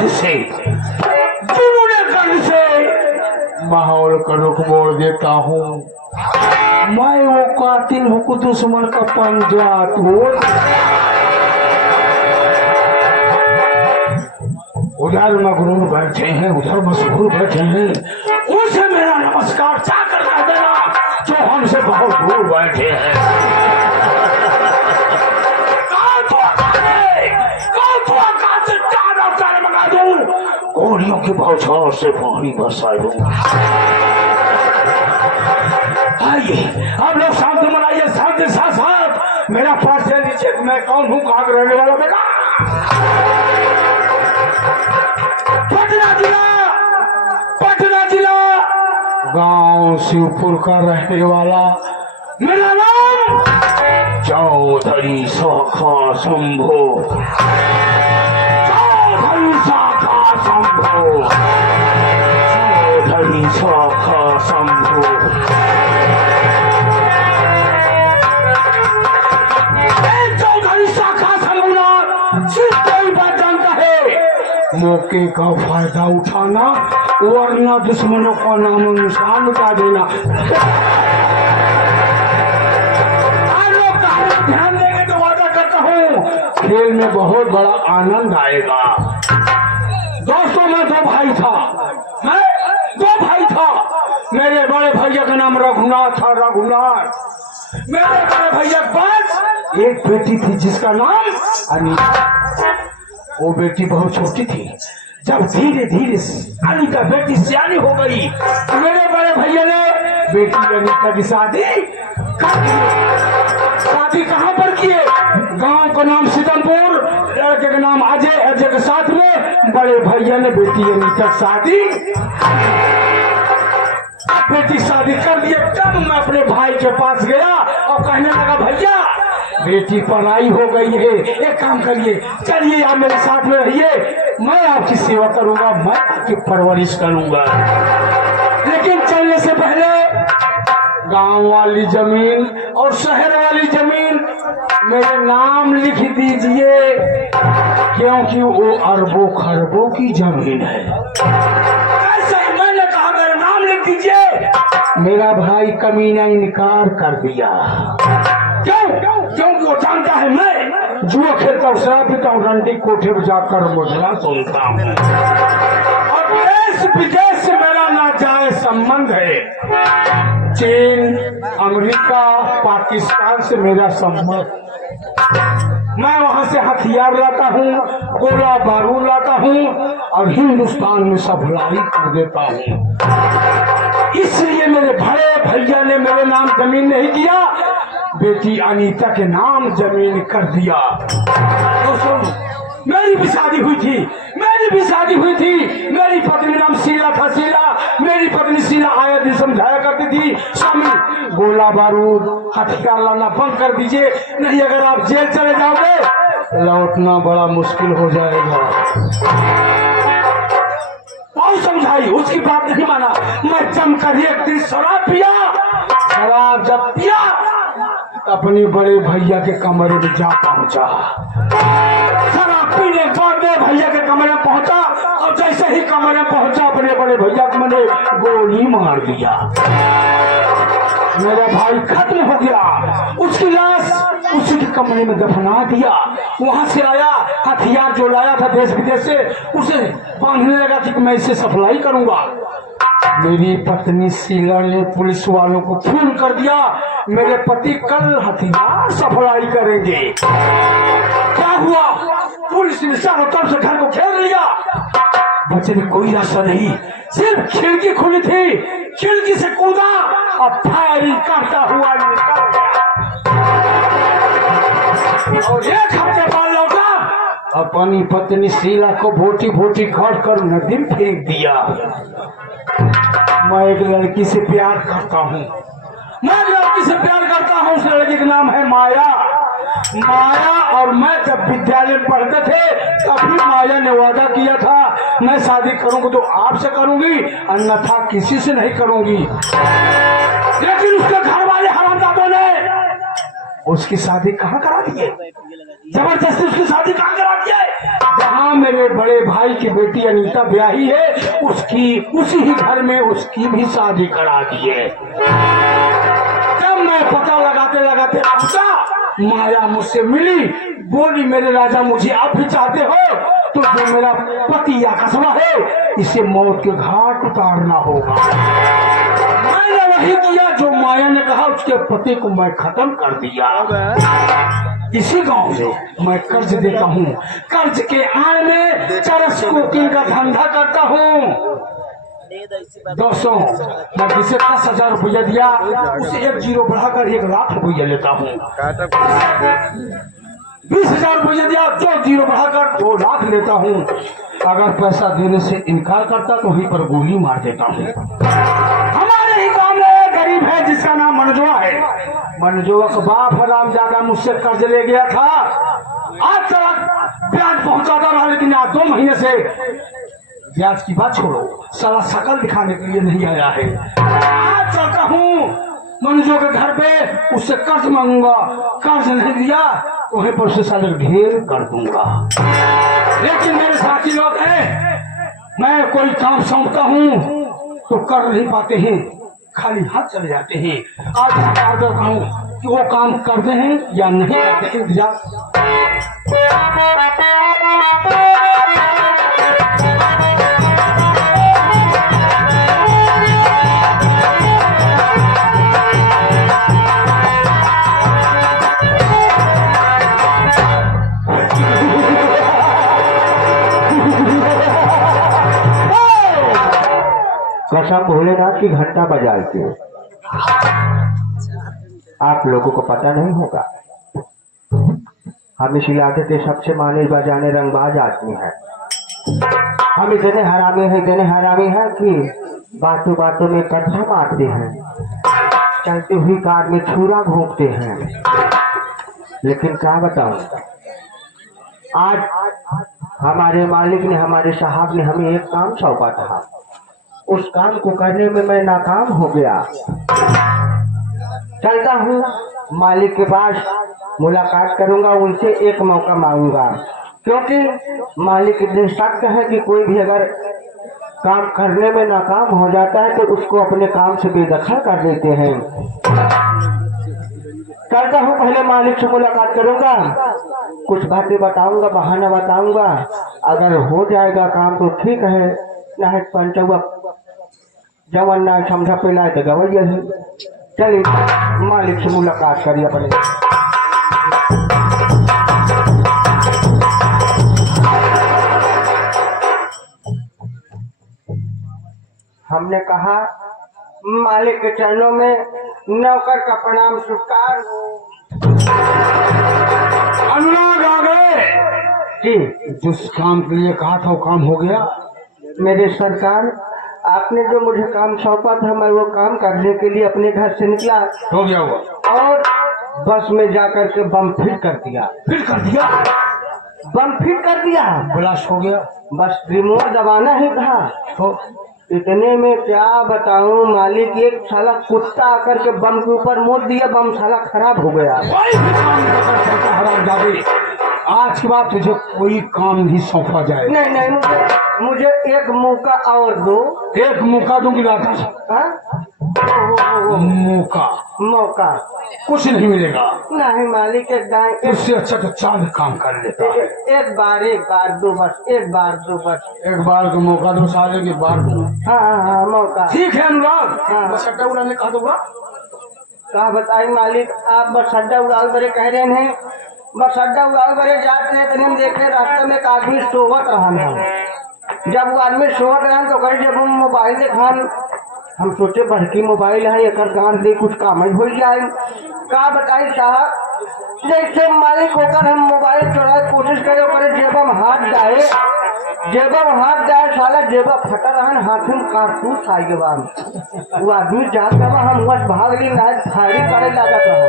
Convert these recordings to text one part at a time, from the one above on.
हद से जुनूने कद से माहौल का रुख मोड़ देता हूँ। मैं वो कातिल हूँ, दुश्मन का पंजा तोड़। उधर मगरूर बैठे हैं, उधर मशहूर बैठे हैं, उनसे मेरा नमस्कार चाकर कह देना जो हमसे बहुत दूर बैठे हैं। गोलियों की बौछार से पानी बरसा दूं। आइए आप लोग शांति मनाइए, शांति साथ साथ मेरा पास से नीचे। मैं कौन हूँ, कहाँ का रहने वाला बेटा? पटना जिला, पटना जिला गांव शिवपुर का रहने वाला। मेरा नाम चौधरी शाखा शंभो, चौधरी शाखा शंभो, चौधरी शाखा शंभो। चौधरी शाखा शंभुनाथ सिर्फ कोई बात जानता है, मौके का फायदा उठाना वरना दुश्मनों का नाम निशान मिटा देना। आप लोग ध्यान देंगे तो वादा करता हूँ खेल में बहुत बड़ा आनंद आएगा। दोस्तों मैं दो भाई था, मैं दो भाई था। मेरे बड़े भैया का नाम रघुनाथ था, रघुनाथ। मेरे बड़े भैया के पास एक बेटी थी जिसका नाम अनीता। वो बेटी बहुत छोटी थी। जब धीरे धीरे अनीता बेटी सियानी हो गई, मेरे बड़े भैया ने बेटी अनीता की शादी कर दी। शादी कहाँ पर किए? गांव का नाम सीतमपुर, लड़के का नाम अजय, अजय के साथ में बड़े भैया ने बेटी अनीता की शादी। बेटी शादी कर दिए, तब मैं अपने भाई के पास गया और कहने लगा भैया बेटी पढ़ाई हो गई है, एक काम करिए, चलिए आप मेरे साथ में रहिए, मैं आपकी सेवा करूंगा, मैं आपकी परवरिश करूंगा। लेकिन चलने से पहले गांव वाली जमीन और शहर वाली जमीन मेरे नाम लिख दीजिए, क्योंकि वो अरबों खरबों की जमीन है। ऐसे ही मैंने कहा मेरा नाम लिख दीजिए। मेरा भाई कमीना इनकार कर दिया। क्योंकि वो जानता है मैं जुआ खेलता हूँ, शराब पीता हूँ, रंडी कोठे पर जाकर मुजरा सुनता हूँ और देश विदेश से मेरा नाजायज संबंध है। चीन, अमेरिका, पाकिस्तान से मेरा संबंध। मैं वहां से हथियार लाता हूँ, गोला बारूद लाता हूँ और हिंदुस्तान में सप्लाई कर देता हूँ। इसलिए मेरे बड़े भैया ने मेरे नाम जमीन नहीं दिया, बेटी अनीता के नाम जमीन कर दिया। दोस्तों मेरी भी शादी हुई थी, मेरी भी शादी हुई थी। मेरी पत्नी नाम शीला था, शीला। मेरी पत्नी शीला आया दिन समझाया करती थी स्वामी गोला बारूद हथियार लाना बंद कर दीजिए, नहीं अगर आप जेल चले जाओगे लौटना बड़ा मुश्किल हो जाएगा। बहुत समझाई, उसकी बात नहीं माना। मैं जमकर एक दिन शराब पिया। शराब जब पिया अपने बड़े भैया के कमरे में जा पहुंचा। शराब पीने के बाद मेरे भैया के कमरे में पहुंचा और जैसे ही कमरे में पहुंचा अपने बड़े भैया को मैंने गोली मार दिया। मेरा भाई खत्म हो गया। उसकी लाश उसी के कमरे में दफना दिया। वहां से आया हथियार जो लाया था देश विदेश से, उसे बांधने लगा कि मैं इसे सप्लाई करूंगा। मेरी पत्नी शीला ने पुलिस वालों को फोन कर दिया, मेरे पति कल हथियार सप्लाई करेंगे। क्या हुआ? पुलिस ने चारों तरफ से घर को घेर लिया। बचने कोई रास्ता नहीं, सिर्फ खिड़की खुली थी। खिड़की से कूदा और फायरिंग करता हुआ निकल गया और एक हफ्ते बाद लौटा। अपनी पत्नी शीला को बोटी बोटी काट कर नदी में फेंक दिया। मैं एक लड़की से प्यार करता हूँ, मैं एक लड़की से प्यार करता हूँ। उस लड़की का नाम है माया। माया और मैं जब विद्यालय में पढ़ते थे तभी माया ने वादा किया था मैं शादी करूंगी तो आपसे करूंगी, अन्यथा किसी से नहीं करूंगी। लेकिन उसके घर वाले हरामजादों ने उसकी शादी कहाँ करा दी है? जबरदस्ती उसकी शादी कहाँ करा दी है? जहाँ मेरे मेरे बड़े भाई की बेटी अनीता ब्याही है, उसकी उसी ही घर में उसकी भी शादी करा दी है। जब मैं पता लगाते लगाते पहुंचा, माया मुझसे मिली, बोली मेरे राजा मुझे आप भी चाहते हो तो जो मेरा पति या कस्बा है इसे मौत के घाट उतारना होगा। मैंने वही किया जो माया ने कहा, उसके पति को मैं खत्म कर दिया। इसी गांव में मैं कर्ज देता हूँ, कर्ज के आड़ में चरस कोकिल का धंधा करता हूँ। 200 मैं जिसे 10,000 रुपया दिया उसे 1 जीरो बढ़ाकर 1 लाख रुपया लेता हूँ। 20,000 रुपया दिया 2 जीरो बढ़ाकर 2 लाख लेता हूँ। अगर पैसा देने से इनकार करता तो वहीं पर गोली मार देता हूँ। हमारे ही गांव में एक गरीब है जिसका नाम मनजोआ है। मनजोआ का बाप हरामजादा मुझसे कर्ज ले गया था, आज तक ब्याज पहुंचाता रहा, लेकिन आज 2 महीने से ब्याज की बात छोड़ो, साला शकल दिखाने के लिए नहीं आया है। आज चलता हूँ मनजो के घर पे, उससे कर्ज मांगूंगा, कर्ज नहीं दिया वहीं पर उसे साले ढेर कर दूंगा। लेकिन मेरे साथी लोग हैं, मैं कोई काम सौंपता हूँ तो कर नहीं पाते हैं, खाली हाथ चले जाते हैं। आज मैं ऑर्डर कहूँ कि वो काम करते हैं या नहीं करते, इंतजार। कसम भोलेनाथ की घंटा बजाई के आप लोगों को पता नहीं होगा, हम इस इलाके के सबसे माने बजाने रंगबाज आदमी है। हम इतने हरामी हैं कि बातों बातों में कट्ठा मारते हैं, चलती हुई कार में छुरा घोंपते हैं। लेकिन क्या बताऊं, आज हमारे मालिक ने, हमारे साहब ने हमें एक काम सौंपा था, उस काम को करने में मैं नाकाम हो गया। चलता हूँ मालिक के पास, मुलाकात करूंगा, उनसे एक मौका मांगूंगा, क्योंकि मालिक इतने सख्त है कि कोई भी अगर काम करने में नाकाम हो जाता है तो उसको अपने काम से बेदखल कर देते हैं। चलता हूँ, पहले मालिक से मुलाकात करूंगा, कुछ बातें बताऊंगा, बहाना बताऊंगा, अगर हो जाएगा काम तो ठीक है, नहीं पंचवा जवन ना समझा पेला तो गवैया है। चलिए मालिक से मुलाकात करिए अपने। हमने कहा मालिक के चरणों में नौकर का प्रणाम स्वीकार। अनुराग आ गए जी, जिस काम के लिए कहा था वो काम हो गया। मेरे सरकार, आपने जो मुझे काम सौंपा था मैं वो काम करने के लिए अपने घर से निकला, हो गया हुआ, और बस में जाकर के बम फिट कर दिया। फिर कर दिया, बम फिट कर दिया, ब्लास्ट हो गया। बस रिमोट दबाना ही था। तो इतने में क्या बताऊं, मालिक एक साला कुत्ता आकर के बम के ऊपर मोड़ दिया, बम साला खराब हो गया। कोई भी काम नहीं कर सकता हरामजादे, आज के बाद तुझे कोई काम नहीं सौंपा जाए। नहीं, मुझे एक मौका और दो। एक मौका दूंगी लाता, हाँ? मौका कुछ नहीं मिलेगा। नहीं मालिक, इससे अच्छा तो चांद काम कर लेता है। एक बार दो बस, एक बार दो बस। एक बार का मौका दो, साले की बार दो। हाँ मौका ठीक है अनुराग, हाँ। बस अड्डा उड़ाने कहा दूंगा। कहा बताई मालिक, आप बस अड्डा उड़ाल बड़े कह रहे हैं, बस अड्डा उड़ाल बड़े जाते हैं तो हम देखे रास्ते में एक आदमी सोवत रहा है। जब वो आदमी सोवत रहा तो कहीं जब हम मोबाइल देखा, हम सोचे बड़की मोबाइल है, एक गान दे कुछ काम ही हो जाए। का बताई साहब, जैसे मालिक होकर हम मोबाइल चुराए कोशिश करे जेबा में हाथ जाए, साला जेबा फटा रहा, हाथ में कारतूस आ गया। वो आदमी जात हम बस भाग ली, फायरिंग करे लागत रहा।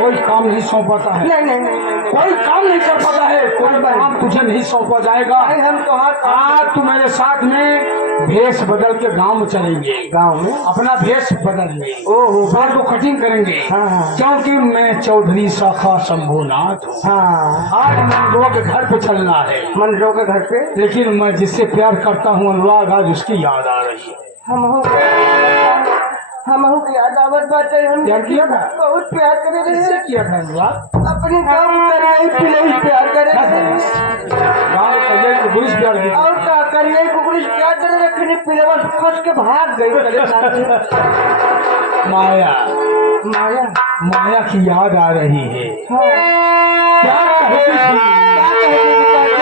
कोई काम नहीं सौंपता है, नहीं नहीं नहीं नहीं कोई काम नहीं कर पाता है, कोई काम तुझे नहीं सौंपा जाएगा। नहीं, हम तो हाथ आज तू मेरे साथ में भेष बदल के गांव में चलेंगे, गाँव में। अपना भेष बदलेंगे, ओहो। बाल को कटिंग करेंगे, हाँ, हाँ। क्योंकि मैं चौधरी शाखा शंभुनाथ हूँ। हाँ, आज मंडुआ के घर पे चलना है, मंदिरों के घर पे लेकिन मैं जिससे प्यार करता हूँ अनुराग, आज उसकी याद आ रही है। हम की याद आवत बात है। हम प्यार किया था, बहुत प्यार करे रहे किससे हैं। किया था अनुराग? अपने गाँव करे पिले प्यार करे रहे हैं। गाँव कल्याण को पुलिस प्यार की। और का करिए कुकुरिश प्यार करे रखने पिले बस फंस के भाग गई करे साथ। माया, माया। माया की याद आ रही है। हाँ। क्या कहती थी? क्या कहती थी बातें?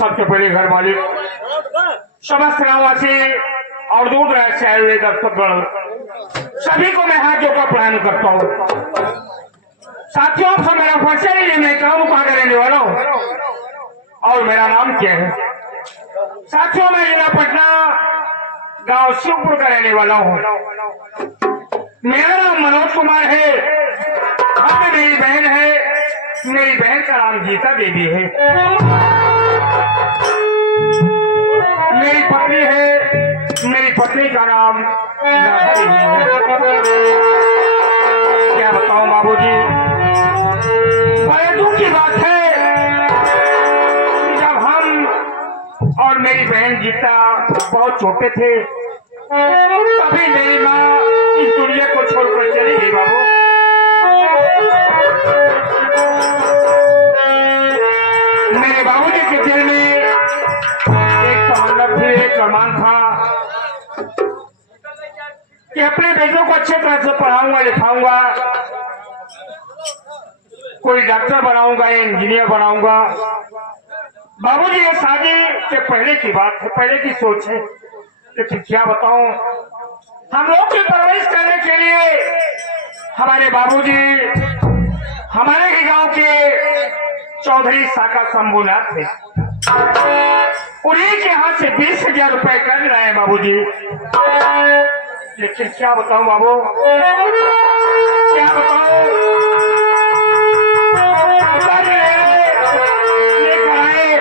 सबसे पहले घर मालिक, समस्त ग्रामवासी और दूर दराज से आए हुए दर्शकगण सभी को मैं हाथ जोड़कर प्रणाम करता हूँ। साथियों, आप सब मेरा परिचय लीजिए। मैं कहाँ कहाँ का रहने वाला हूँ और मेरा नाम क्या है। साथियों, मैं जिला पटना गांव शिवपुर का रहने वाला हूँ। मेरा नाम मनोज कुमार है। अब मेरी बहन है, मेरी बहन का नाम गीता देवी है। मेरी पत्नी है, मेरी पत्नी का नाम राधा देवी है। क्या बताऊं बाबूजी, बड़े दुख की बात है, जब हम और मेरी बहन गीता बहुत छोटे थे तभी मेरी माँ इस दुनिया को छोड़कर चली गई। बाबू, मेरे बाबूजी के दिल में एक तमन्ना थी, एक अरमान था कि अपने बेटों को अच्छे तरह से पढ़ाऊंगा, लिखाऊंगा, कोई डॉक्टर बनाऊंगा, इंजीनियर बनाऊंगा। बाबूजी, ये शादी के पहले की बात है, पहले की सोच है। लेकिन क्या बताऊं, हम लोग की परवरिश करने के लिए हमारे बाबूजी हमारे ही गांव के चौधरी शाखा शंभुनाथ थे। उन्हीं के हाथ से 20,000 रुपए कर रहे हैं बाबूजी। लेकिन क्या बताऊं बाबू, क्या बताऊं, लेकर आए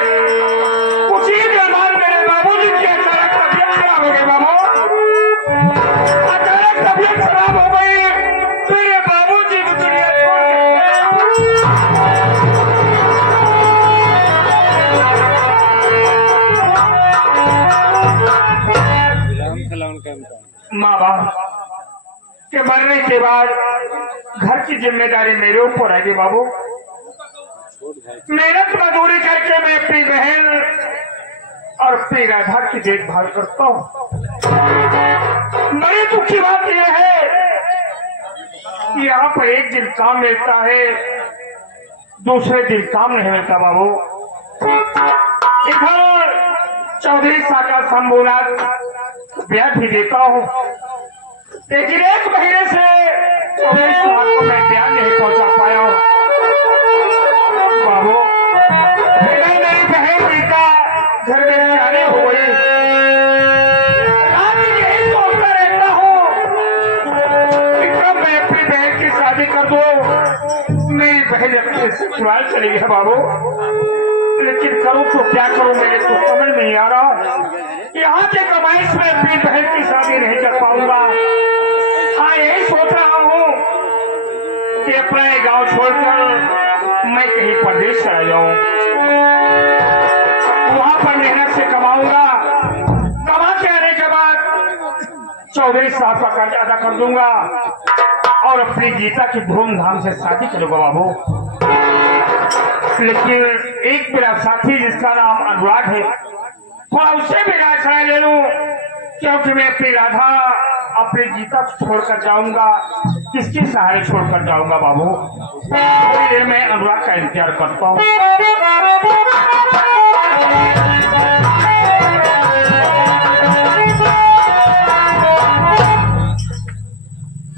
उसी दरबार मेरे बाबूजी की अचानक तबीयत खराब हो गई। बाबू, अचानक तबीयत खराब हो गई, मेरे बाबूजी को दुनिया माँ बाप के मरने के बाद घर की जिम्मेदारी मेरे ऊपर है। बाबू, मेहनत मजदूरी करके मैं अपनी बहन और अपनी राधा की देखभाल करता हूँ। बड़ी दुख की बात यह है कि यहाँ पर एक दिन काम मिलता है, दूसरे दिन काम नहीं मिलता। बाबू, इधर चौधरी शाखा शंभुनाथ ब्याज भी देता हूँ, लेकिन 1 महीने से चौधरी शाखा को मैं ब्याज नहीं पहुंचा पाया हूँ। बाबू, मेरी बहन गीता घर में जाने हो गई, बहन अपने ससुराल चली गई बाबू, लेकिन करूँ तो क्या करूँ, मेरे को समझ नहीं आ रहा। यहाँ के कमाइश में अपनी बहन की शादी नहीं कर पाऊंगा। हाँ, यही सोच रहा हूँ कि अपना ये गांव छोड़कर मैं कहीं प्रदेश चला जाऊं, वहां पर मेहनत से कमाऊंगा, कमा के आने के बाद 24 साल का कर्ज अदा कर दूंगा और अपनी गीता की धूमधाम से शादी करूंगा बाबू। लेकिन एक मेरा साथी जिसका नाम अनुराग है, थोड़ा उससे भी राय सलाह ले लूं, क्योंकि मैं अपनी राधा अपनी गीता को छोड़कर जाऊंगा, किसके सहारे छोड़कर जाऊंगा बाबू। थोड़ी देर में अनुराग का इंतजार करता हूँ।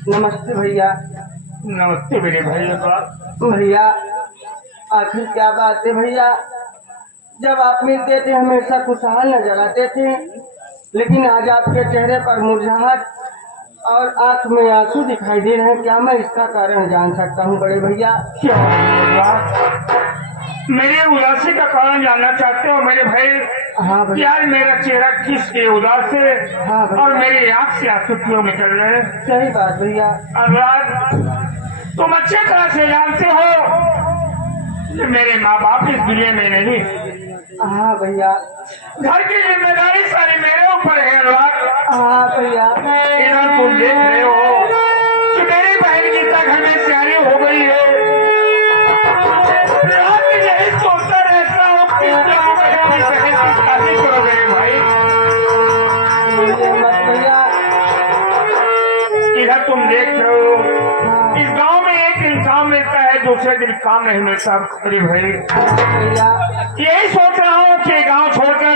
नमस्ते भैया। नमस्ते मेरे भाई अनुराग। भैया आखिर क्या बात है भैया, जब आप मिलते थे हमेशा खुशहाल नजर आते थे, लेकिन आज आपके चेहरे पर मुरझाहट और आंख में आंसू दिखाई दे रहे हैं। क्या मैं इसका कारण जान सकता हूँ बड़े भैया? क्या मेरे उदासी का कारण जानना चाहते हो मेरे भाई? हाँ भैया। यार मेरा चेहरा किस उदास है? हाँ भैया। और मेरी आंख से आंसू क्यों निकल रहे हैं? सही बात भैया। अनुराग, तुम अच्छे तरह से जानते हो कि मेरे माँ बाप इस दुनिया में नहीं। हाँ भैया। घर की जिम्मेदारी सारी मेरे ऊपर है अनुराग। हाँ भैया। इधर तुम देख रहे हो कि मेरी बहन गीता घर में सियारी हो गई है। रात में यही सोचता रहता हूँ कि अपनी बहन की शादी करो मेरे भाई। भैया इधर तुम देख रहे हो, हाँ इस गांव में एक दिन काम मिलता है, दूसरे दिन काम नहीं मिलता मेरे भाई। भैया। यही सोच रहा हूँ कि गांव छोड़कर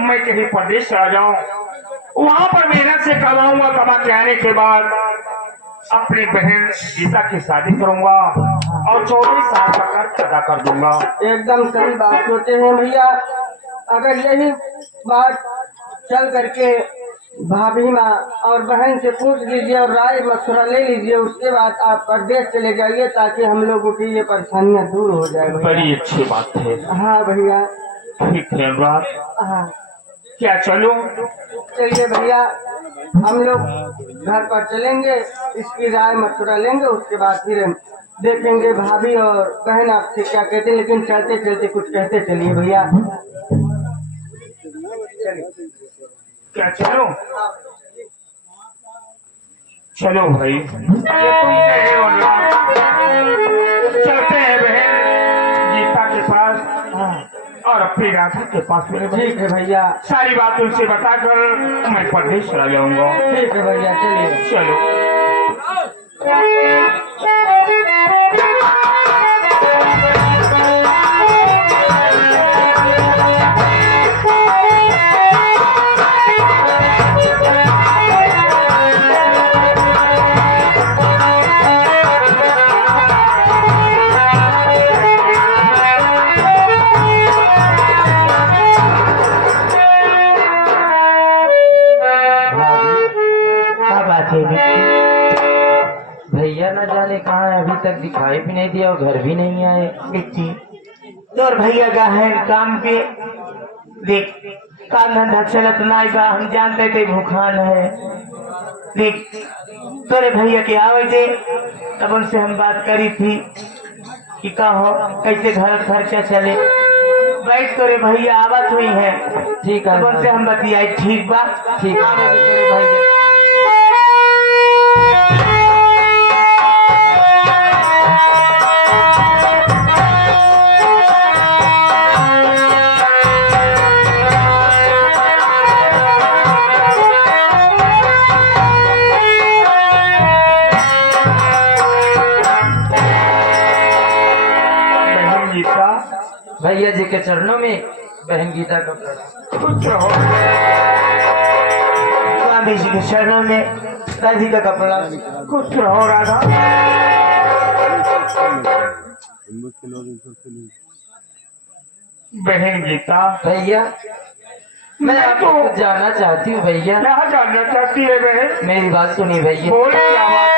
मैं कहीं प्रदेश आ जाऊं, वहां पर मेहनत से कमाऊंगा, कमा के आने के बाद अपनी बहन गीता की शादी करूंगा और 24 साल का कर्ज अदा कर दूंगा। एकदम सही बात सोचे हैं भैया। अगर यही बात चल करके भाभी माँ और बहन से पूछ लीजिए और राय मशवरा ले लीजिए, उसके बाद आप प्रदेश चले जाइए ताकि हम लोगों की ये परेशानियाँ दूर हो जाए भैया। बड़ी अच्छी बात है। हाँ भैया। ठीक है अनुराग, हाँ क्या चलूं? चलिए भैया, हम लोग घर पर चलेंगे, इसकी राय मशवरा लेंगे, उसके बाद फिर देखेंगे भाभी और बहन आपसे क्या कहते हैं। लेकिन चलते चलते कुछ कहते चलिए भैया। क्या चलो? चलो भाई, ये तुम कहे हो अनुराग। चलते हैं बहन गीता के पास और अपनी राधा के पास मेरे भाई। ठीक है भैया। सारी बात उनसे बताकर मैं प्रदेश चला जाऊंगा। ठीक है भैया, चलिए। चलो। भैया न जाने कहाँ है, अभी तक दिखाई भी नहीं दिया और घर भी नहीं आए। तो और भैया का है काम के देख, काम धंधा चलत नहीं बा, हम जानते थे भूखान है। देख तोरे भैया के आवे थे, तब उनसे हम बात करी थी कि कहो कैसे घर खर्चा चले। बैठ तोरे भैया आवत हुई है। ठीक है, तब उनसे हम बतियाई। ठीक बा, ठीक है तोरे भैया। भैया जी के चरणों में बहन गीता का कुछ हो स्वामी जी के चरणों में दादी का कपड़ा। कुछ हो राधा। बहन गीता, भैया मैं आपको कुछ जानना चाहती हूँ भैया। क्या जानना चाहती है बहन? मेरी बात सुनिए भैया। बोल क्या बात?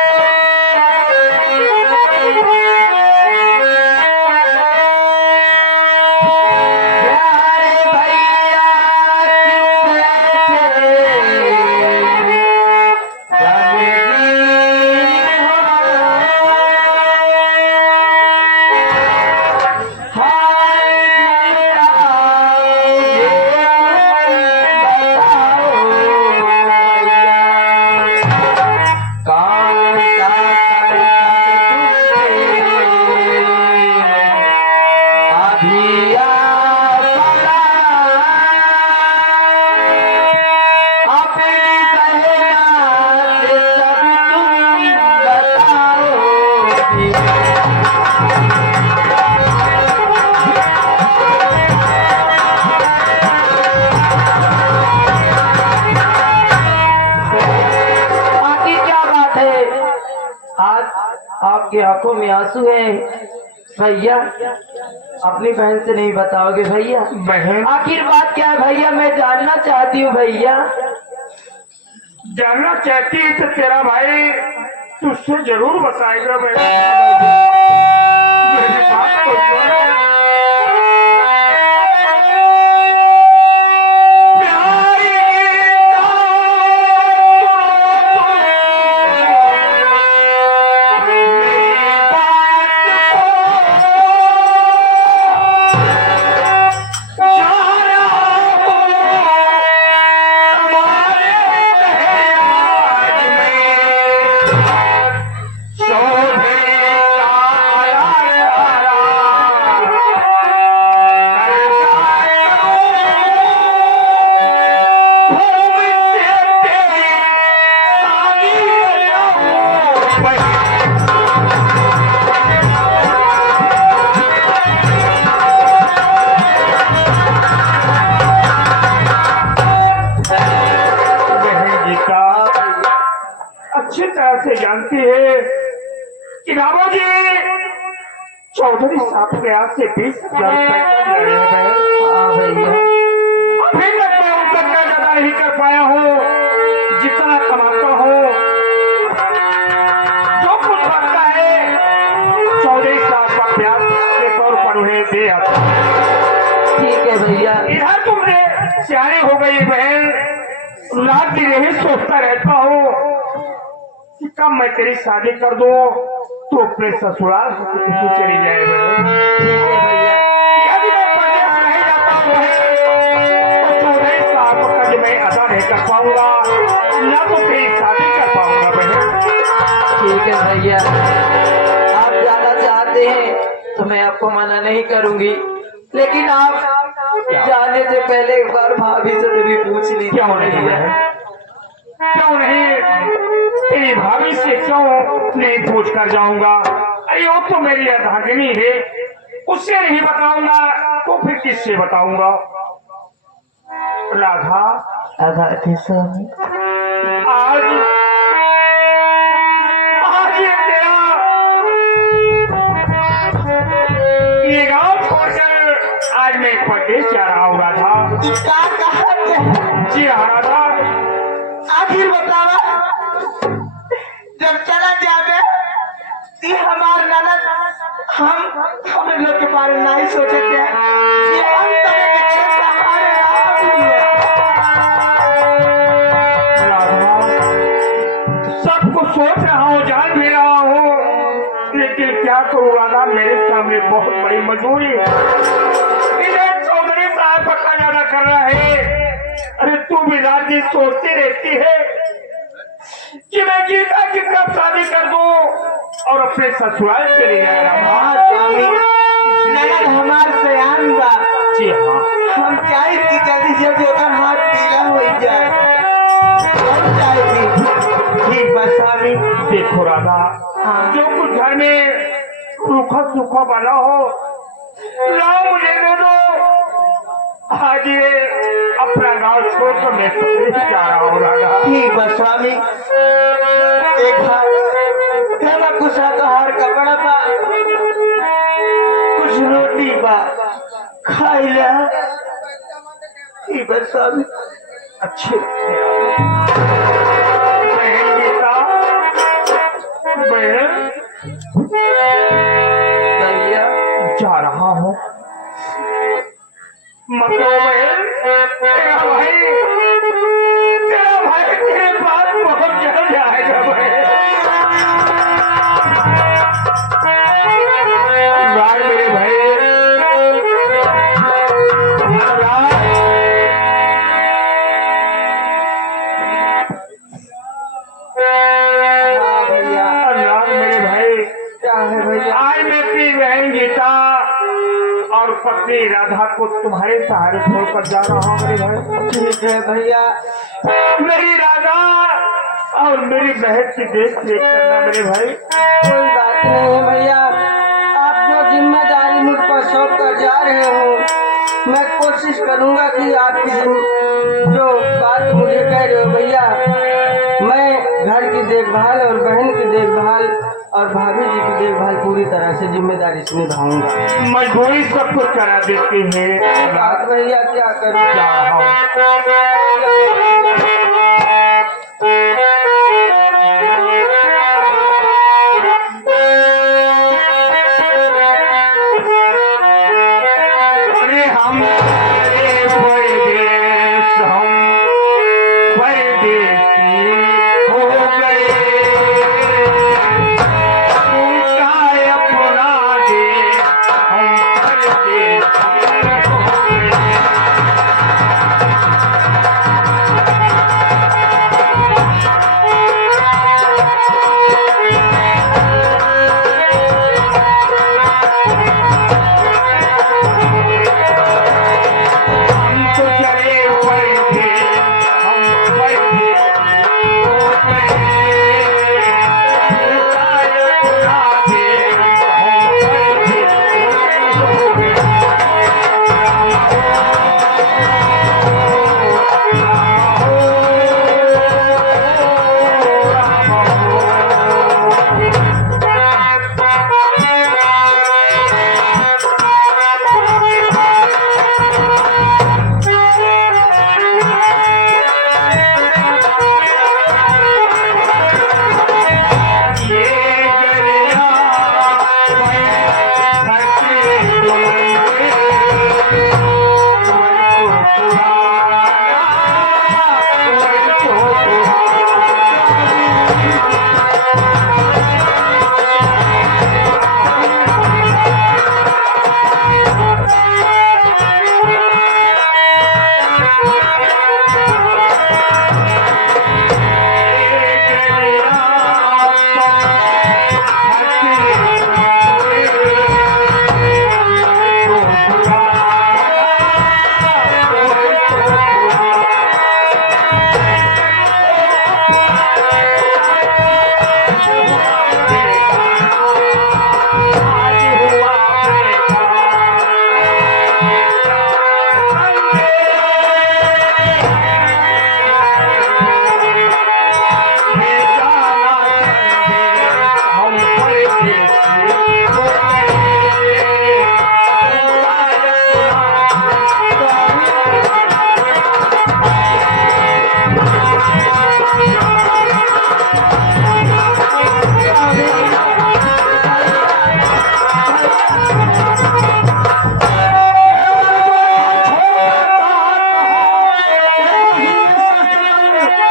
आपकी आंखों में आंसू है भैया, अपनी बहन से नहीं बताओगे भैया? बहन आखिर बात क्या है भैया, मैं जानना चाहती हूँ भैया। जानना चाहती है तो तेरा भाई तुझसे जरूर बताएगा। मेरी बात को सुन। अच्छी तरह से जानती है कि बाबा जी चौधरी साहब के यहाँ से 20,000 रुपए लड़े हैं। हाँ भैया, अभी तक मैं उन तक का ज्यादा नहीं कर पाया हूँ। जितना कमाता हूँ, जो कुछ बनता है चौधरी साहब का ब्याज के तौर पर उन्हें दे आता। ठीक है भैया। इधर तुमने सियानी हो गई बहन, रात दिन यही सोचता रहता हूँ कि कब मैं तेरी शादी कर दूं तो अपने ससुराल से तू चली जाए बहन। ठीक है भैया। यदि मैं प्रदेश नहीं जाता हूँ तो चौधरी साहब का कर्ज मैं अदा नहीं कर पाऊंगा, न तो तेरी शादी कर पाऊंगा बहन। ठीक है भैया, आप जाना चाहते हैं तो मैं आपको मना नहीं करूंगी, लेकिन आप जाने से पहले एक बार भाभी से भी पूछ लीजिए। क्यों नहीं है? क्यों नहीं? तेरी भाभी से क्यों नहीं पूछ कर जाऊंगा? अरे वो तो मेरी अर्धांगिनी है, उससे नहीं बताऊंगा तो फिर किससे बताऊंगा? राधा आज आज ये तेरा ये गाँव छोड़कर आज मैं परदेश जा रहा हूँ राधा। जी हाँ राधा। आखिर बतावा, जब चला जावे कि हमार ननद हम लोग के बारे में नहीं सोचे थे कि हम तभी के सहारे राधा, सब कुछ सोच रहा हूँ, जान भी रहा हूँ, लेकिन क्या करूँ राधा, मेरे सामने बहुत बड़ी मजबूरी है। इन्हें चौधरी साहब पक्का ज्यादा कर रहा है। अरे तू भी रात दिन सोचती रहती है कि मैं गीता की कब शादी कर दूं और अपने ससुराल चले जाए। ननद हमार सयान बा। जी हाँ, हम चाहे कि जल्दी जल्दी ओकर हाथ पीला हो जाए। हम चाहे कि ठीक बा स्वामी। देखो राधा, जो कुछ घर में रूखा सूखा बना हो लाओ मुझे दे दो। आज ये अपना गांव छोड़कर मैं प्रदेश जा रहा हूँ राधा। ठीक बा स्वामी। देखा तेरा कुछ आहार कपड़ा बा, कुछ रोटी बा, खाई ले। ठीक बा स्वामी। अच्छे बहन गीता, बहन भैया जा रहा हूँ। मतलब बहन, तेरा भाई तेरे पास बहुत जल्द आएगा बहन। राज मेरे भाई, हाँ भैया। राज मेरे भाई, क्या है भैया? आज मैं अपनी बहन गीता और पत्नी राधा को तुम्हारे सहारे छोड़कर जा रहा हूँ मेरे भाई। ठीक है भैया। मेरी राधा और मेरी बहन की देख रेख करना मेरे भाई। कोई बात नहीं है भैया, आप जो जिम्मेदारी मुझ पर सौंप कर जा रहे हो, मैं कोशिश करूंगा कि आपकी जो बात मुझे कह रहे हो भैया, मैं घर की देखभाल और बहन की देखभाल और भाभी जी की देखभाल पूरी तरह से जिम्मेदारी से निभाऊंगा। मजबूरी सब कुछ करा देती है। बात भैया क्या करूँ अरे हम परदेश हम परदेसी हो गए, उनका अपना देश हम परदेसी हो गए। हम तो चले परदेश हम परदेसी हो गए, उनका अपना देश हम परदेसी हो गए। ये दरिया धरती डोले,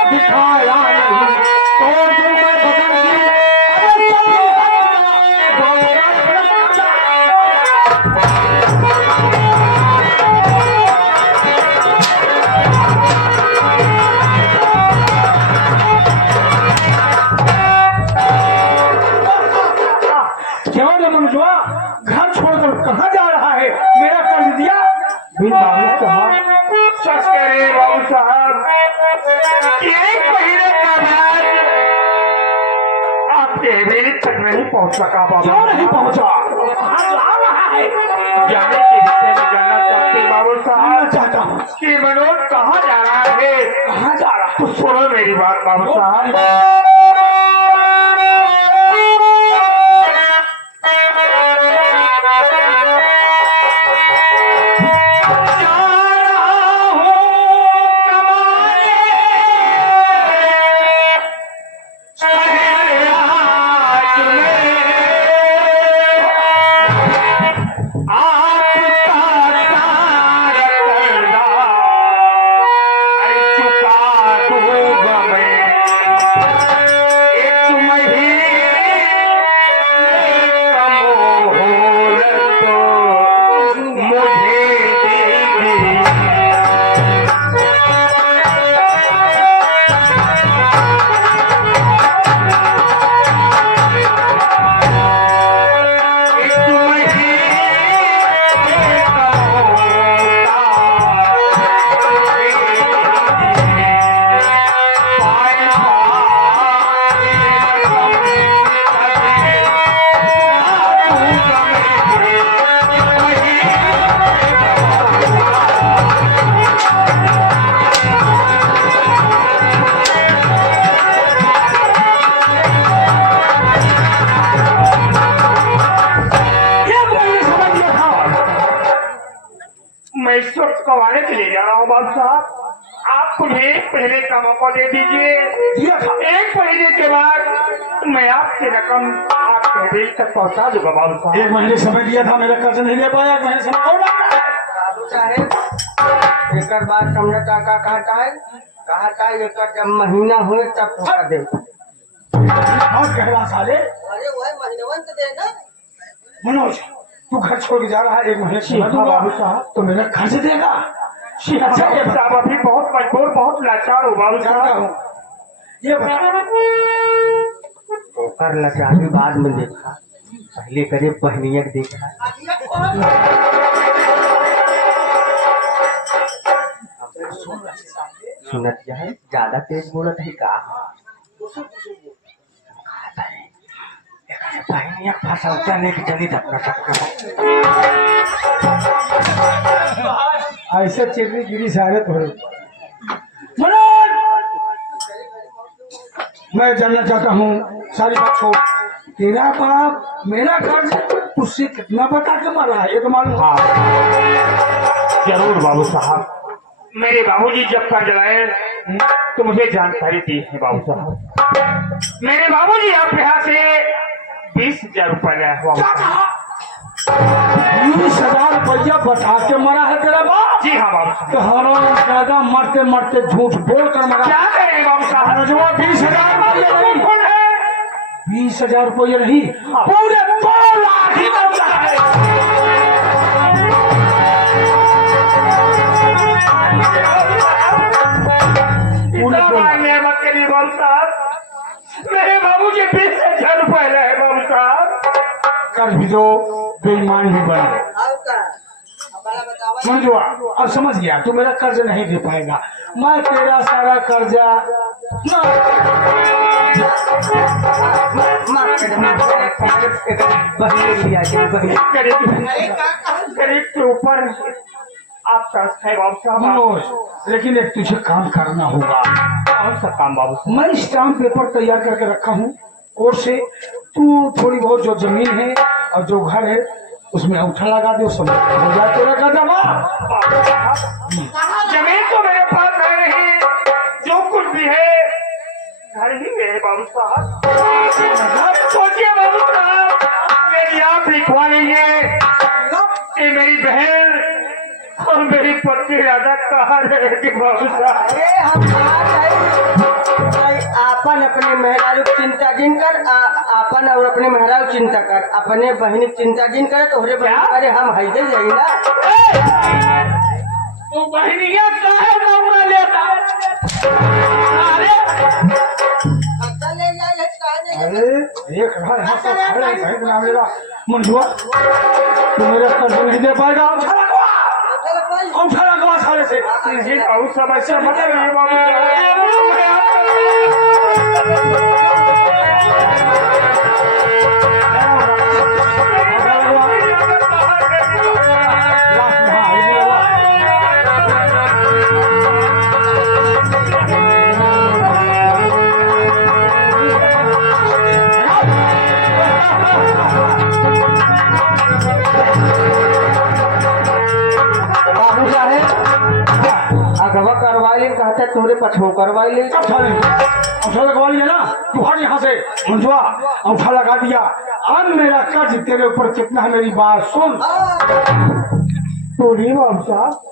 दिखाया नहीं तोड़ दूं मैं बदन की, अरे क्यों रे मनुष्य, घर छोड़कर कहाँ जा रहा है? मेरा कर्ज दिया भी बाबू साहब। सच कह रहे हैं बाबू साहब, एक महीने का बाद आपके हवेली तक नहीं पहुंच सका बाबू। क्यों नहीं पहुंचा? कहाँ जा रहा है? जाने के विषय में जानना चाहते हैं बाबू साहब। चाहता हूँ कि मनोज कहाँ जा रहा है? कहाँ जा रहा है? तो सुनो मेरी बात बाबू साहब। चुका दूंगा मैं महीने का मौका दे दीजिए। दिया था 1 महीने के बाद मैं आपकी रकम आपके हवेली तक पहुंचा दूंगा बाबू साहब। 1 महीने समय दिया था, मेरा कर्ज नहीं दे पाया, 1 महीने समय और लगा। बाबू साहेब एक बात समझा का कहता है एक जब महीना हुए तब धोखा दे। और कहला साले अरे वही महीनवन तो देगा। मनोज, तू घर छोड़ के जा रहा है, 1 महीने समय हाँ, दूंगा बाबू साहब। तो मेरा कर्ज देगा। अच्छा ये साहब अभी बहुत मजबूर बहुत लाचार हो बाबू जानता साहब। हूँ, ये बता कर लचारी बाद में देखा, पहले करे बहनियत देखा। सुनत जाए ज्यादा तेज बोलत है का बहनियत फंसौता लेके चली अपना सबके। ऐसे चिड़नी गिरी सारे तो मनोज, मैं जानना चाहता हूँ सारी बात छोड़, तेरा बाप मेरा कर्ज उससे कितना बता के मारा है ये तो मालूम। हाँ जरूर बाबू साहब, मेरे बाबूजी जब कर्ज लाए तो मुझे जानकारी दी है बाबू साहब। मेरे बाबूजी आप यहाँ से 20,000 रुपए लाए हैं बाबू साहब। 20,000 रुपया बता के मरा है तेरा बाप? जी हाँ बाबू साहब। तो हराम ज्यादा मरते मरते झूठ बोल कर मरा। क्या करें बाबू साहब? मनोजवा 20,000 रुपया नहीं, कौन है? 20,000 रुपया नहीं, पूरे 2 लाख ही बनता है। इतना मारने मत करिए बाबू साहब। मेरे बाबूजी 20,000 रुपए लाए बाबू साहब। कर्ज भी दो, बेईमान ही बन गए। मनोजवा अब समझ गया, तू मेरा कर्ज नहीं दे पाएगा, मैं तेरा सारा कर्जा गरीब के ऊपर आपका है बाबू साहब। मनोज, लेकिन एक तुझे काम करना होगा। कौन सा काम बाबू साहब? मैं स्टाम्प पेपर तैयार करके रखा हूँ और से तू थोड़ी बहुत जो जमीन है और जो घर है उसमें अंगूठा लगा दे, सब हो जाए तेरा कर्जा माफ। जमीन तो मेरे पास है नहीं, जो कुछ भी है घर ही में है बाबू साहब। सोचिए बाबू साहब, मेरी आप लिखवा लीजिए, ये मेरी बहन और मेरी पत्नी राधा कहाँ रहेगी बाबू साहब? अरे हम आपन अपने मेहरारू की चिंता जिन कर आपन और अपने मेहरारू चिंता कर, अपने बहन की चिंता जिन करे तो अरे हम हैदे जाई ना। तो बहनिया काहे मामला लेता? अरे एक रहा यहाँ सब खड़े हैं, कहीं ना मेरा मंजुआ तू मेरा कर्ज नहीं दे पाएगा। अंगूठा लगवा साले से। ये बहुत समस्या मत करिए बाबू साहब। बाबू साहेब अगवा करवाई ले कहते तोरे पछो करवाई ले। अंगूठा लगवा लिया ना, तू हट यहाँ से। मंजुआ अंगूठा लगा दिया, अब मेरा कर्ज तेरे ऊपर कितना है मेरी बात सुन। बोलिए बाबू साहब।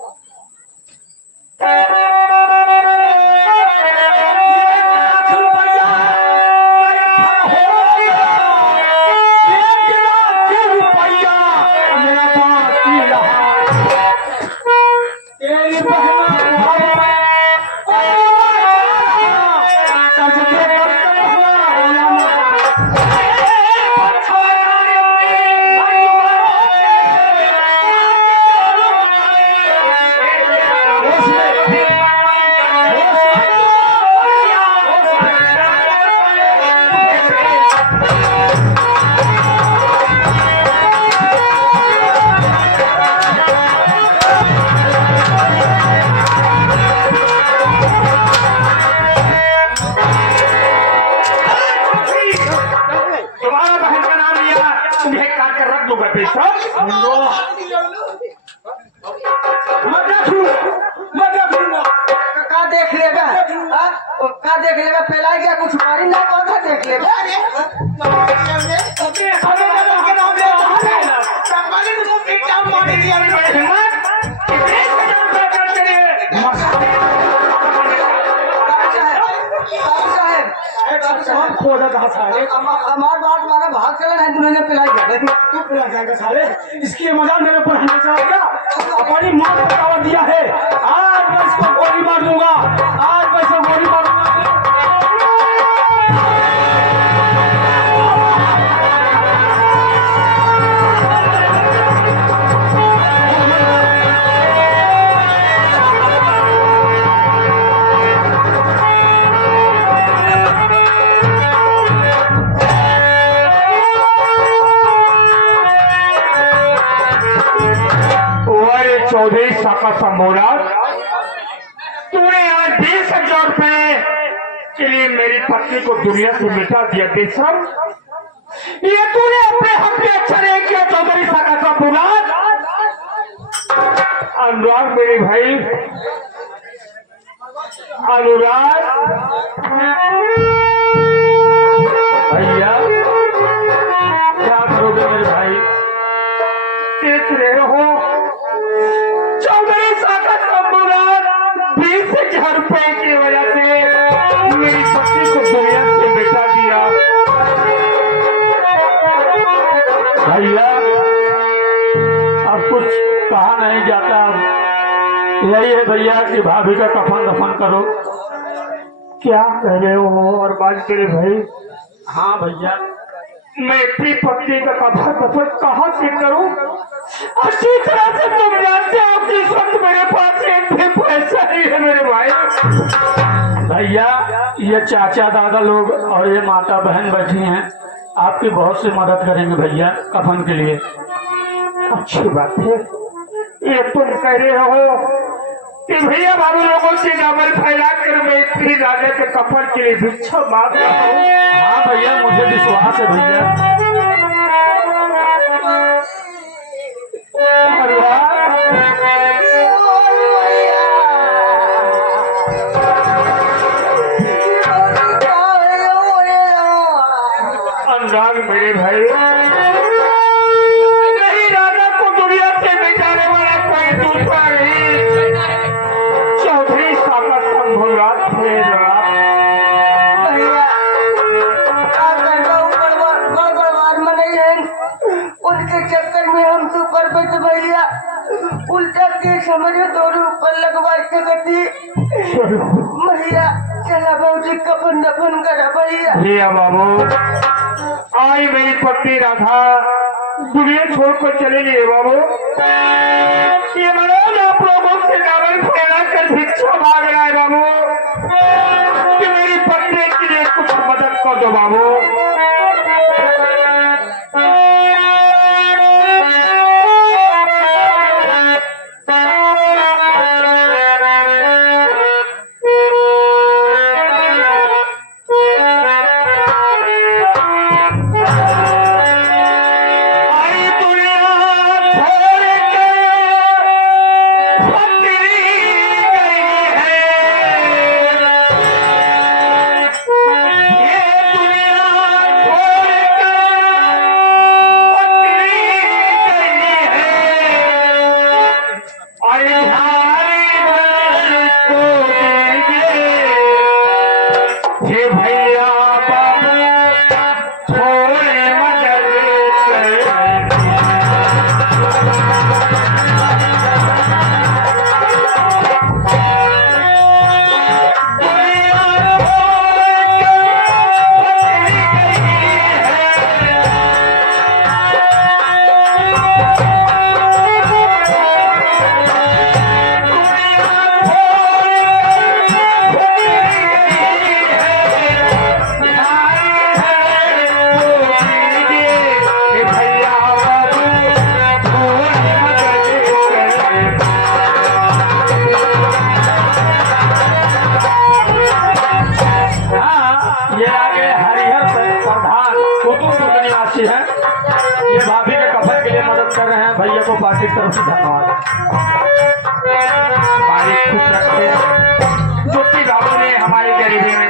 का देख लेगा का देख लेगा पहला क्या कुछ मारी ना कौन देख लेगा खोदा था साले, हमार बात मारा भाग चला नहीं तुमने पिलाई गया तू पिला जाएगा साले, इसकी मजा मेरे ऊपर हमें चाहेगा। अपनी माँ को दावा दिया है, आज मैं इसको गोली मार दूंगा, आज मैं इसको गोली मारूंगा। चौधरी साका संबोराज, तूने आज 20,000 रुपए के लिए मेरी पत्नी को दुनिया से मिटा दिया। बेशरम, ये तूने अपने हक में अच्छा नहीं किया। चौधरी साका संबोराज, अनुराग मेरे भाई, अनुराग भैया, क्या करोगे मेरे भाई? देख रहे हो चौधरी साका संबोराज 20,000 रुपए की वजह से मेरी पत्नी को दुनिया से मिटा दिया। भैया, अब कुछ कहा नहीं जाता, यही है भैया कि भाभी का कफन दफन करो। क्या कह रहे हो और बात करे भाई? हाँ भैया, मैं अपनी पत्नी का कफन दफन कहाँ से करूं? अच्छी तरह से तुम जानते हो कि इस वक्त मेरे पास एक भी पैसा नहीं है मेरे भाई। भैया ये चाचा दादा लोग और ये माता बहन बैठी हैं, आपकी बहुत सी मदद करेंगे भैया कफन के लिए। अच्छी बात है, ये तुम कह रहे हो कि भैया बाबू लोगों से डबल फैला कर मैं इतनी राजा के कफन के लिए भिक्षा मांग रहा हूँ। हाँ भैया, मुझे विश्वास है भैया। अनुराग मेरे भाई, नहीं राजा को दुनिया से मिटाने वाला कोई दूसरा नहीं, चौधरी साका संबोराज मेरा उनके चक्कर में हम तो कर बैठे भैया, उल्टा के समझो दोनों ऊपर लगवाई के गति भैया। चला बाबू कफन दफन करा भैया। भैया बाबू, आई मेरी पत्नी राधा दुनिया छोड़कर चले गए बाबू। ये मनोज आप लोगों से डबल फैला कर भिक्षा मांग रहा है बाबू कि मेरी पत्नी के लिए कुछ मदद कर दो बाबू। भैया को पार्टी की तरफ से धन्यवाद। हमारी खुश रखे जो कि बाबू ने हमारी गरीबी में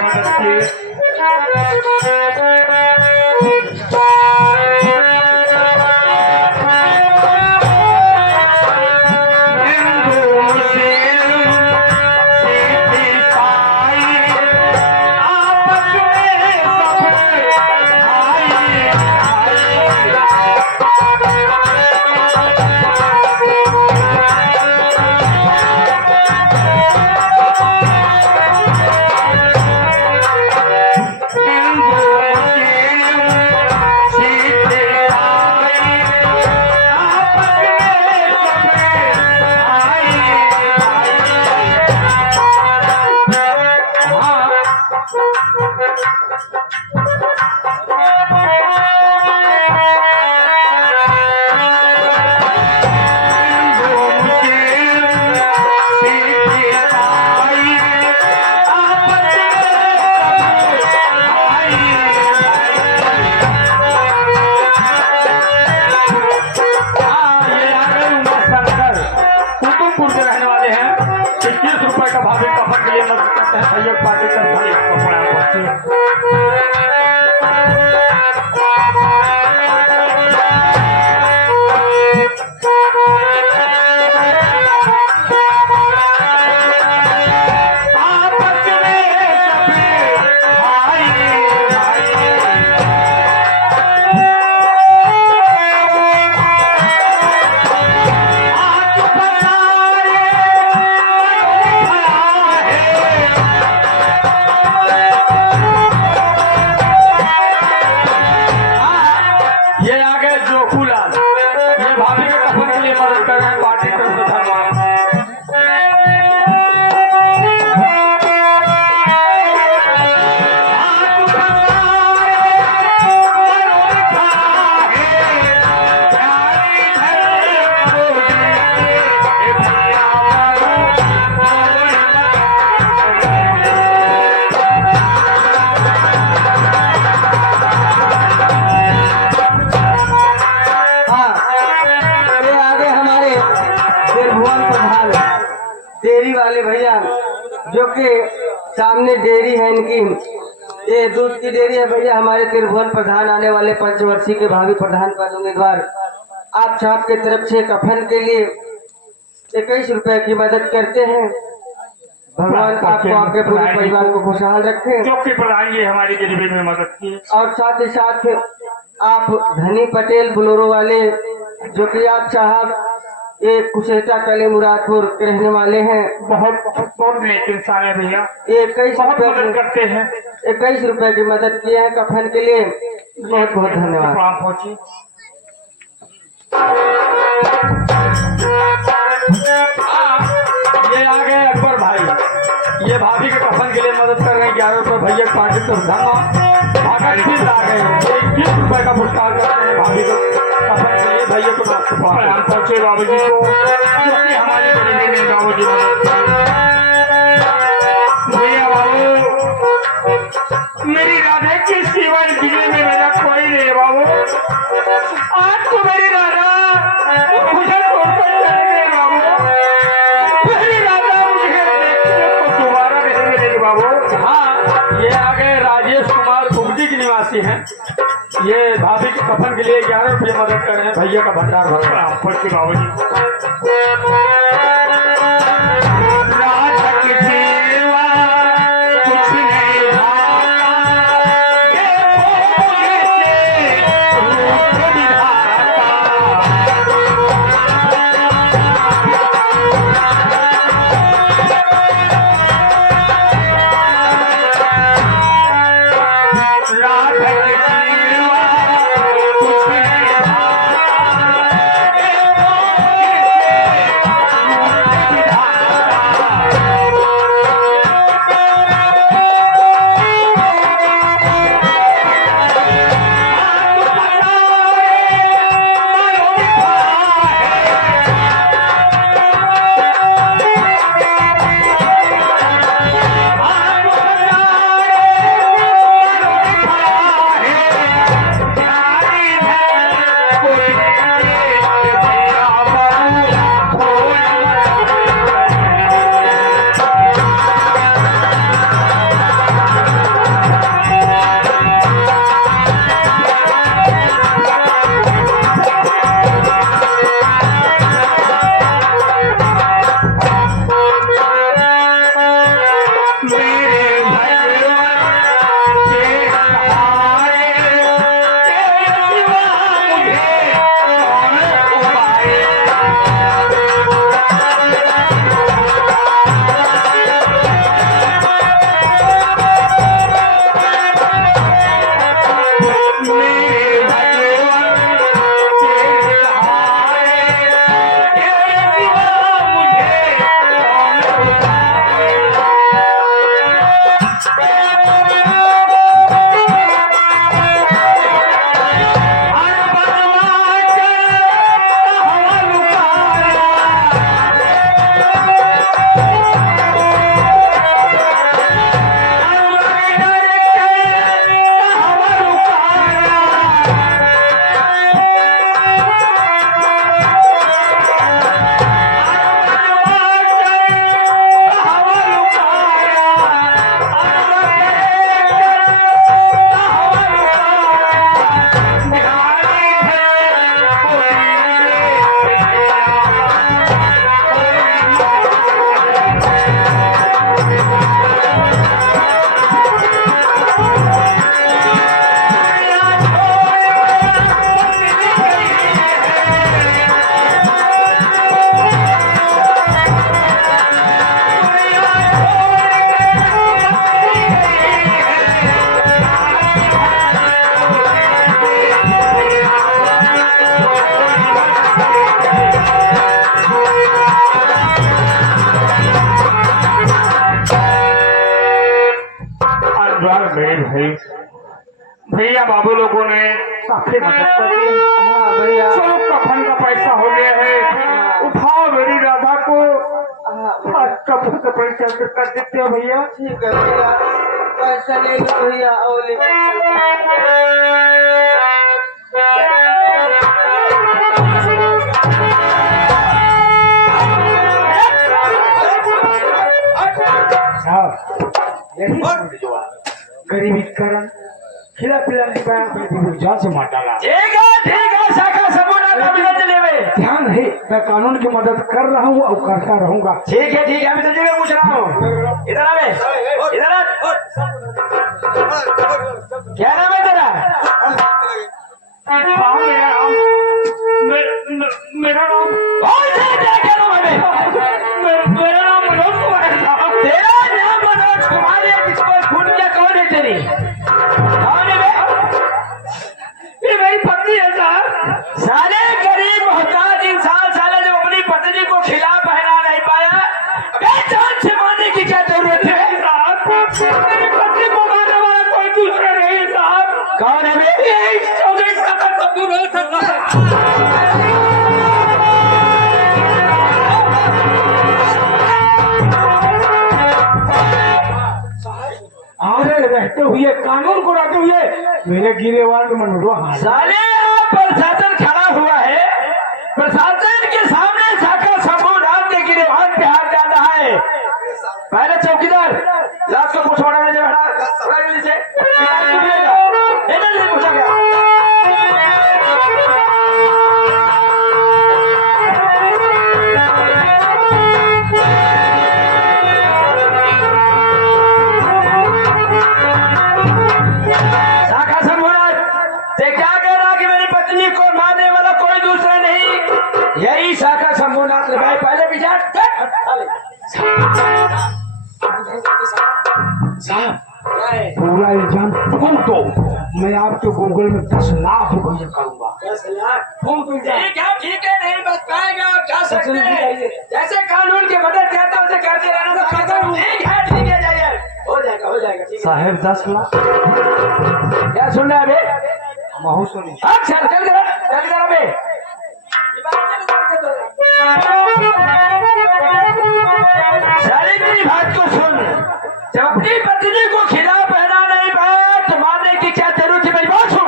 सहयोग पार्टी का भाई आपको बड़ा पहुंची डेयरी वाले भैया जो कि सामने डेयरी है इनकी, ये दूध की डेयरी है भैया। हमारे त्रिभुवन प्रधान आने वाले पंचवर्षीय के भावी प्रधान पद उम्मीदवार आप साहब की तरफ से कफन के लिए 21 रुपए की मदद करते हैं। भगवान आपको आपके पूरे परिवार को खुशहाल रखे। जो कि प्रधान जी हमारी गरीबी में मदद की। और साथ ही साथ आप धनी पटेल बुलोरो वाले जो कि आप साहब ये कुशेटा कले मुरादपुर के रहने वाले हैं, बहुत नेक इंसान है भैया। ये 21 बहुत मदद करते हैं। 21 रुपए की मदद किए हैं कफन के लिए। बहुत बहुत धन्यवाद। आप पहुंची ये आ गए अकबर भाई, ये भाभी के कफन के लिए मदद कर रहे हैं। 11 रुपए भैया पार्टी तो धन्यवाद। फिर आ गए 21 रुपए का पुरस्कार करते हैं भाभी को कफन के लिए। भैया को हम पहुंचे बाबू जी को, क्योंकि हमारी गरीबी में बाबू जी भैया बाबू मेरी राधा की सिवा जिले में मेरा कोई नहीं बाबू। आज तो मेरी राधा मुझे छोड़कर चले गए बाबू। मेरी राधा मुझे देखने को दोबारा नहीं मिलेगी बाबू। हाँ, ये आ गए राजेश कुमार कुमटी के निवासी हैं। ये भाभी के कफन के लिए 11 रुपये मदद कर रहे हैं। भैया का भंडार भर रहा है। पहुंचे बाबू जी। राधा की सेवा कुछ नहीं भाता, ये भोले से रूप विधाता। राधा की सेवा कुछ नहीं भाता, ये भोले से सहारे, तेरे सिवा मुझे कौन उपाय। मेरे भगवान तेरे सहारे, तेरे सिवा मुझे कौन भैया बाबू लोगों ने काफी मदद कर दी। हाँ भैया। चलो कफन का पैसा हो गया है, उठाओ मेरी राधा को आज कफन का पैसा कर देते हो भैया। ठीक है भैया, पैसा ले लो भैया और ले गरीबी के कारण खिला पिला नहीं पाया, जान से मार डाला। ठीक है, शाखा सबूत ध्यान है, मैं कानून की मदद कर रहा हूँ और करता रहूंगा। ठीक है, अभी तो मैं पूछ रहा हूँ। इधर आ बे, इधर आ। क्या नाम है तेरा? हाँ, मेरा नाम क्या नाम है? मेरा नाम मनोज कुमार है। तेरा नाम मनोज कुमार है, जिसको खून किया कौन है तेरी? कौन है बे? ये मेरी पत्नी है साहब। साले गरीब मोहताज इंसान, साले जो अपनी पत्नी को खिला पहना नहीं पाया, जान से मारने की क्या जरूरत है साहब? मेरी पत्नी को मारने वाला कोई दूसरा नहीं है साहब। कौन है बे? यही चौधरी साहब का सबूत हो सकता है। आगे रहते हुए कानून को रहते हुए मेरे गिरेवार में मनोरो साले प्रशासन खड़ा हुआ है, प्रशासन के सामने शाखा सबूत आपके गिरेवान पे हाथ डाल रहा है। पहले चौकीदार लाश को पूछवाड़ा में जल्दी से पूछा गया। शाखा सबूत से क्या कह रहा कि मेरी पत्नी को मारने वाला कोई दूसरा नहीं, यही शाखा शंभुनाथ भाई। पहले विचार साहब, पूरा इल्जाम ठोक दो, मैं आपके गूगल में 10 लाख रुपया करूंगा। 10 लाख? ठीक है, नहीं बच पाएगा, आप जा सकते हैं। जैसे कानून की मदद करता उसे करते रहना तो करता हूँ। ठीक है, जाइए, हो जाएगा। ठीक है साहेब 10 लाख। क्या सुन रहे हैं अभी? महू सुनी। अच्छा, चल जरा बे। सारी मेरी बात को सुन, जब अपनी पत्नी को खिला पहना नहीं पाया तो मारने की क्या जरूरत है? मेरी बात सुन।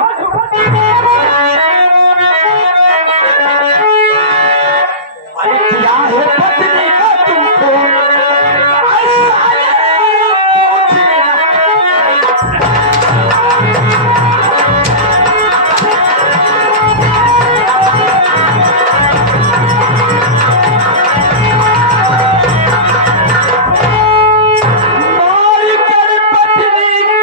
क्या है पत्नी का तुमको? मार कर पत्नी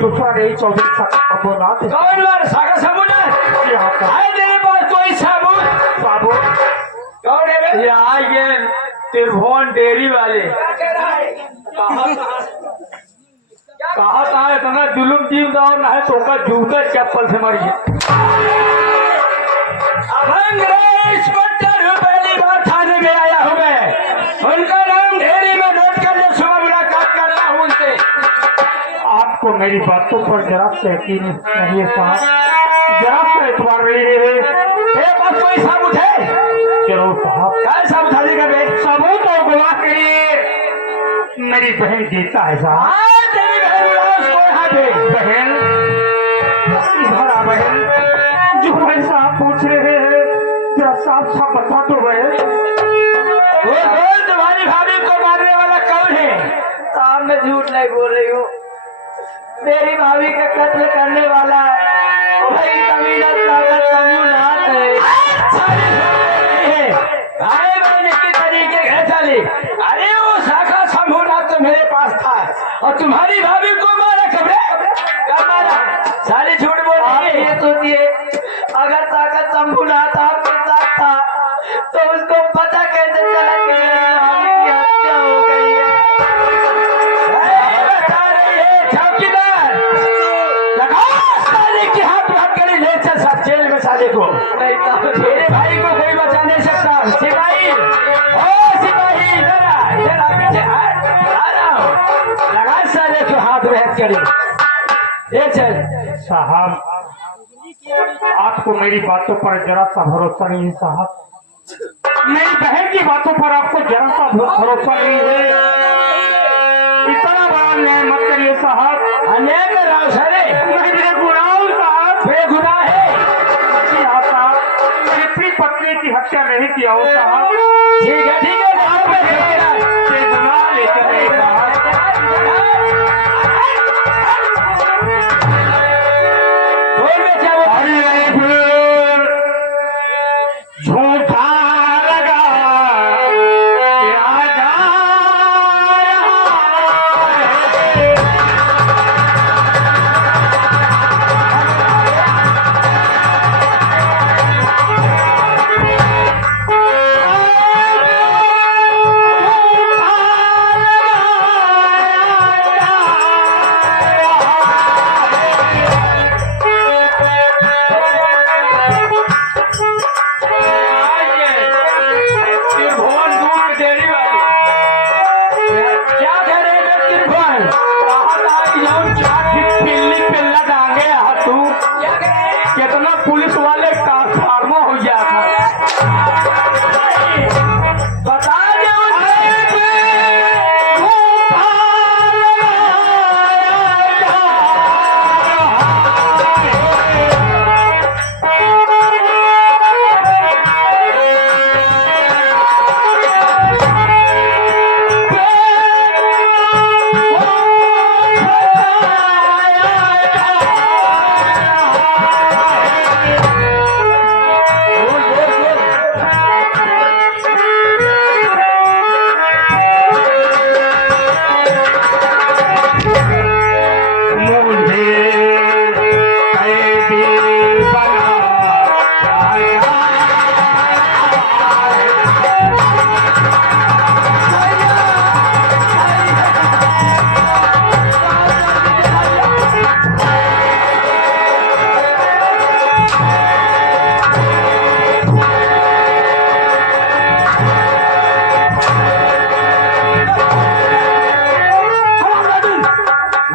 दूसरा नहीं 24 साबुनात कौन बार सागा साबुन है तेरे पास कोई साबुन साबुन कौन है बे? ये त्रिभुवन डेयरी वाले क्या कह रहा है कहा है इतना जुलूम जीव दाव ना है तो का जूता चप्पल से मारी अभंग रे इंस्पेक्टर पहली बार थाने में आया हूँ मैं उनका नाम ढेरी में नोट कर ले सुबह मुलाकात कर रहा हूँ उनसे आपको मेरी बातों पर जरा से यकीन नहीं है साहब जरा से एतबार नहीं है तेरे पास कोई साबुत है जरूर साहब क्या साबुत हाजिर कर बे सबूत और गुनाह के लिए मेरी बहन जीता है साहब हाँ तेरी बहन बुलाओ उसको यहाँ पे बहन इधर आ बहन जो भाई साहब पूछ रहे हैं जरा साफ साफ बता दो बहन वो कौन तुम्हारी भाभी को मारने वाला कौन है साहब मैं झूठ नहीं बोल रही हूँ मेरी भाभी का कत्ल करने वाला वही कमीना ताकत समूनाथ है भाई बहन की तरीके घर चली अरे वो शाखा समूह तो मेरे पास था और तुम्हारी भाभी को मारा कब कब मारा सारी झूठ बोल आप रही ये है सोचिए अगर ताकत शंभुनाथ आपके साथ था तो उसको पता कैसे चला कि मेरी भाभी की हत्या हो गई है बता रही है चौकीदार लगाओ साले की हाथ हाथ करी ले चल सब जेल में साले को नहीं तो मेरे भाई को कोई बचा नहीं सकता सिपाही ओ सिपाही इधर आ पीछे आ रहा हूँ लगा साले को हाथ में हाथ करी ले चल साहब आपको मेरी बातों पर जरा सा भरोसा नहीं है साहब मेरी बहन की बातों पर आपको जरा सा भरोसा नहीं है इतना बड़ा न्याय मत करिए साहब अन्याय कर रहा हूँ सारे मेरे गुनाह साहब बेगुनाह है जी हाँ साहब मेरी अपनी पत्नी की हत्या नहीं किया हो साहब ठीक है आप पे बेगुनाह लेकर नहीं साहब बोल में क्या बोल अरे फिर झूठा लगा क्या जा रहा है? पुलिस वाले ट्रांसफार्मर हो गया था। बता दे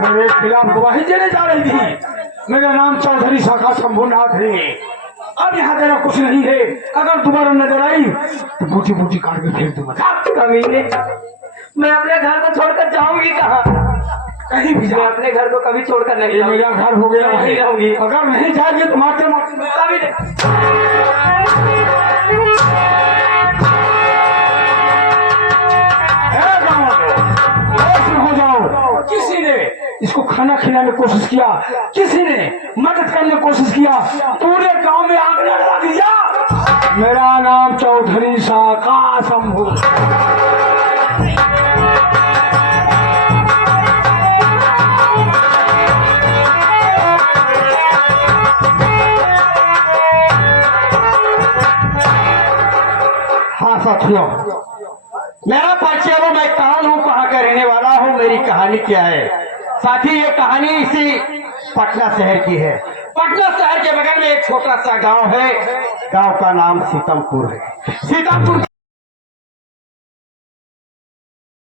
मेरे खिलाफ गवाही देने जा रही थी। मेरा नाम चौधरी शाखा शंभुनाथ है। अब यहाँ तेरा कुछ नहीं है। अगर दोबारा नजर आई तो बूटी बूटी काट के फेंक दूंगा। कमीने, मैं अपने घर को छोड़कर जाऊंगी कहाँ? कहीं भी मैं जा। अपने घर को कभी छोड़कर नहीं ये जाऊंगी। मेरा घर हो गया नहीं है। रहूंगी। अगर नहीं जाएगी तो मारते मारते कभी नहीं। हो जाओ। किसी ने इसको खाना खिलाने की कोशिश किया, किसी ने मदद करने की कोशिश किया, पूरे गांव में आग लगा दिया। मेरा नाम चौधरी शाखा शंभू। हाँ साथियों, मेरा परिचय हो, मैं कौन हूँ, कहाँ का रहने वाला हूँ, मेरी कहानी क्या है। साथी, ये कहानी इसी पटना शहर की है। पटना शहर के बगल में एक छोटा सा गांव है। गांव का नाम सीतमपुर है। सीतमपुर